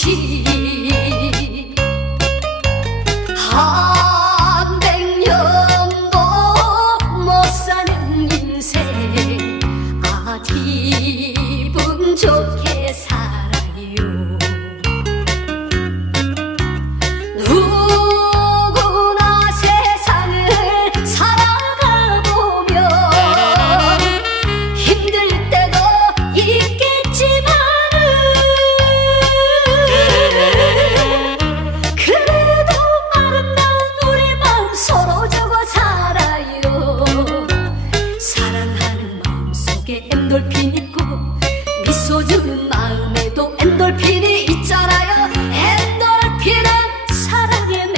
것이 한백년도 뭐 못 사는 인생 아직 돌핀 입고 미소 주는 마